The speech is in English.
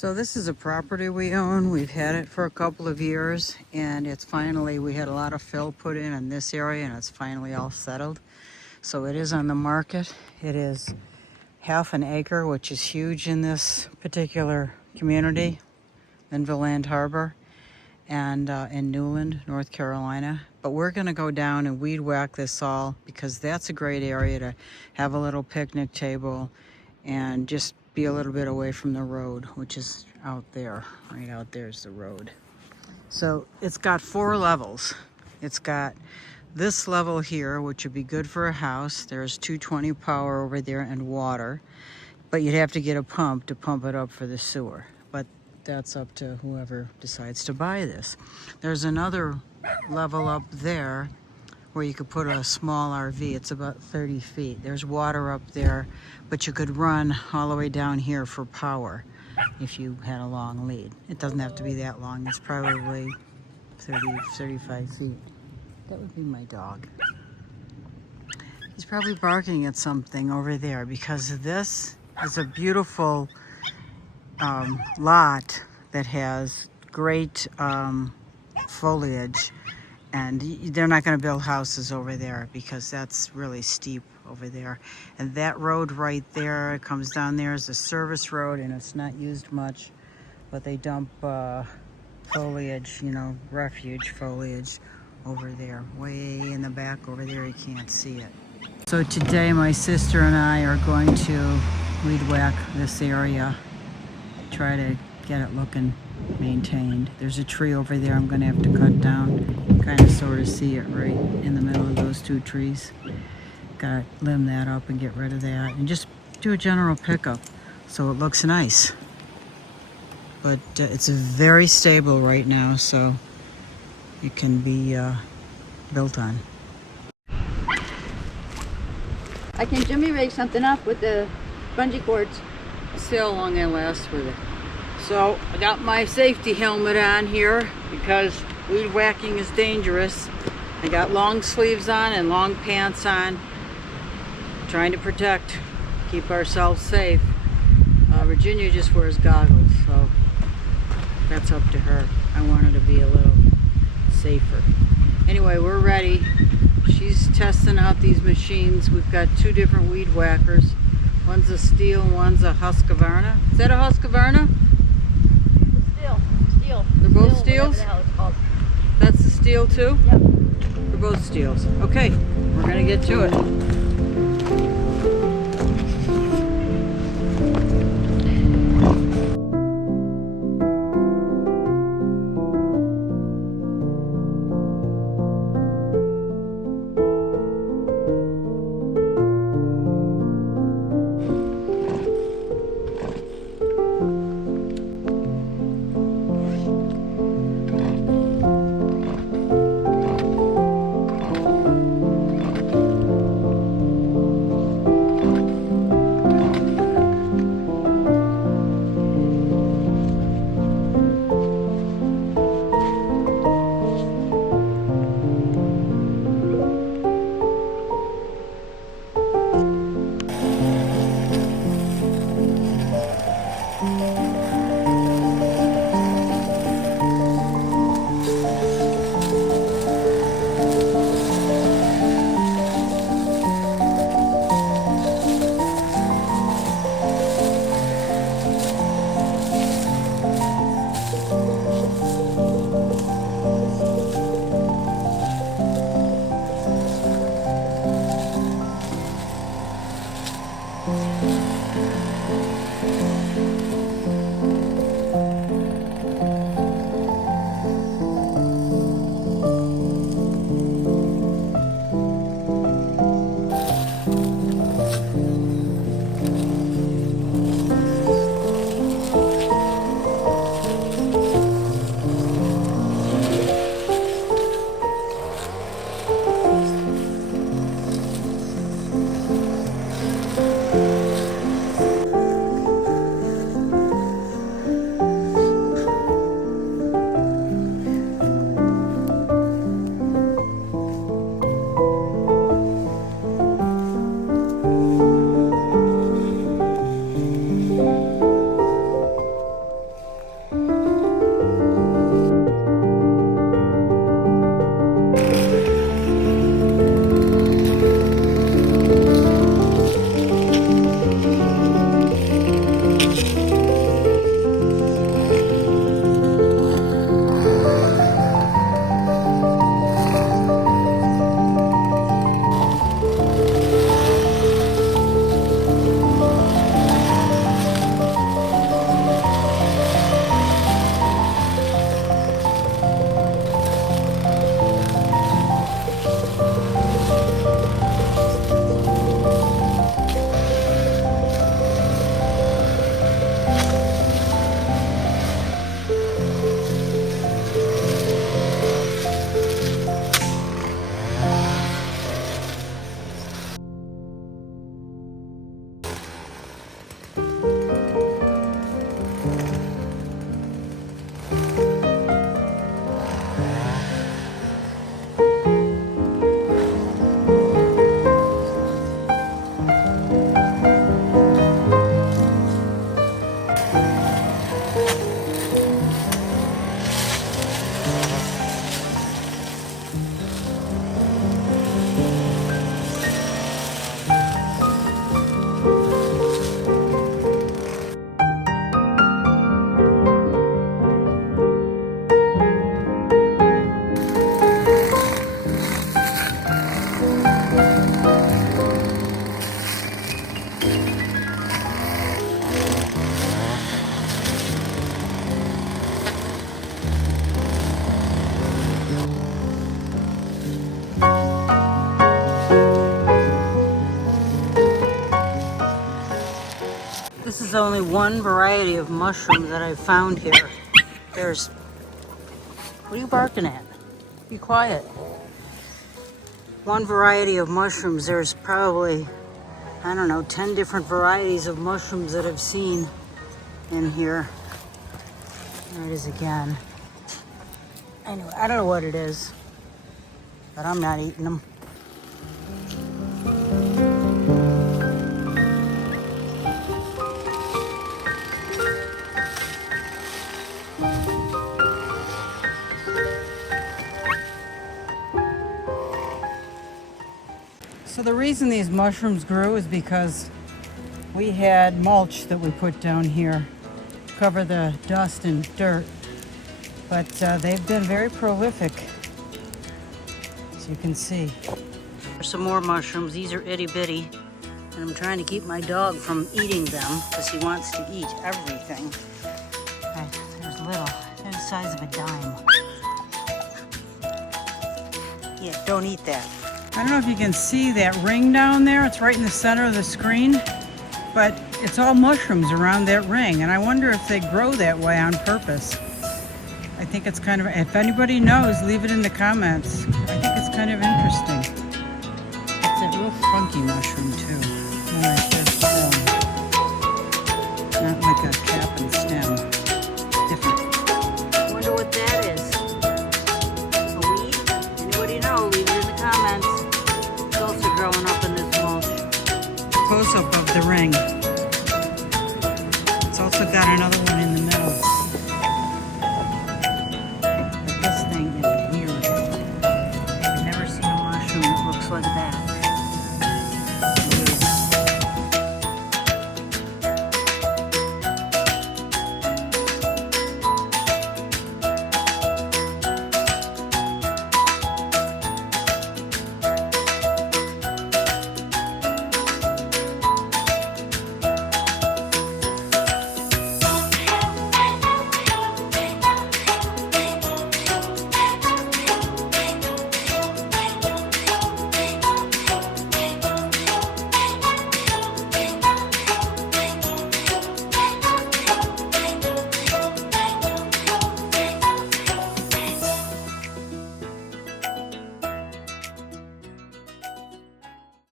So this is a property we own. We've had it for a couple of years, and it's finally, we had a lot of fill put in this area, and it's finally all settled. So it is on the market. It is half an acre, which is huge in this particular community, Linville Land Harbor, and in Newland, North Carolina. But we're gonna go down and weed whack this all because that's a great area to have a little picnic table and just be a little bit away from the road, which is out there. Right out there is the road. So it's got 4 levels. It's got this level here, which would be good for a house. There's 220 power over there and water, but you'd have to get a pump to pump it up for the sewer. But that's up to whoever decides to buy this. There's another level up there where you could put a small RV. It's about 30 feet. There's water up there, but you could run all the way down here for power if you had a long lead. It doesn't have to be that long. It's probably 35 feet. That would be my dog. He's probably barking at something over there because this is a beautiful lot that has great foliage. And they're not going to build houses over there because that's really steep over there. And that road right there, it comes down there, is a service road, and it's not used much. But they dump foliage, you know, refuge foliage over there. Way in the back over there, you can't see it. So today my sister and I are going to weed whack this area. Try to get it looking maintained. There's a tree over there I'm going to have to cut down. Kind of sort of see it right in the middle of those 2 trees. Got to limb that up and get rid of that and just do a general pickup so it looks nice. But it's very stable right now, so it can be built on. I can jimmy rig something up with the bungee cords. See how long I last with it. So I got my safety helmet on here because weed whacking is dangerous. I got long sleeves on and long pants on, trying to protect, keep ourselves safe. Virginia just wears goggles, so that's up to her. I want her to be a little safer. Anyway, we're ready. She's testing out these machines. We've got 2 different weed whackers. One's a steel and one's a Husqvarna. Is that a Husqvarna? Steel. They're both steels? Whatever the hell it's called. That's the steel too? Yep. They're both steels. Okay, we're gonna get to it. is only one variety of mushroom that I've found here. There's, what are you barking at? Be quiet. One variety of mushrooms. There's probably, I don't know, 10 different varieties of mushrooms that I've seen in here. There it is again. Anyway, I don't know what it is, but I'm not eating them. So the reason these mushrooms grew is because we had mulch that we put down here, cover the dust and dirt, but they've been very prolific, as you can see. There's some more mushrooms. These are itty bitty, and I'm trying to keep my dog from eating them because he wants to eat everything. Right, there's little, they're the size of a dime. Yeah, don't eat that. I don't know if you can see that ring down there. It's right in the center of the screen, but it's all mushrooms around that ring, and I wonder if they grow that way on purpose. I think it's kind of, if anybody knows, leave it in the comments. I think it's kind of interesting. It's a real funky mushroom too. Not like a cap and stem.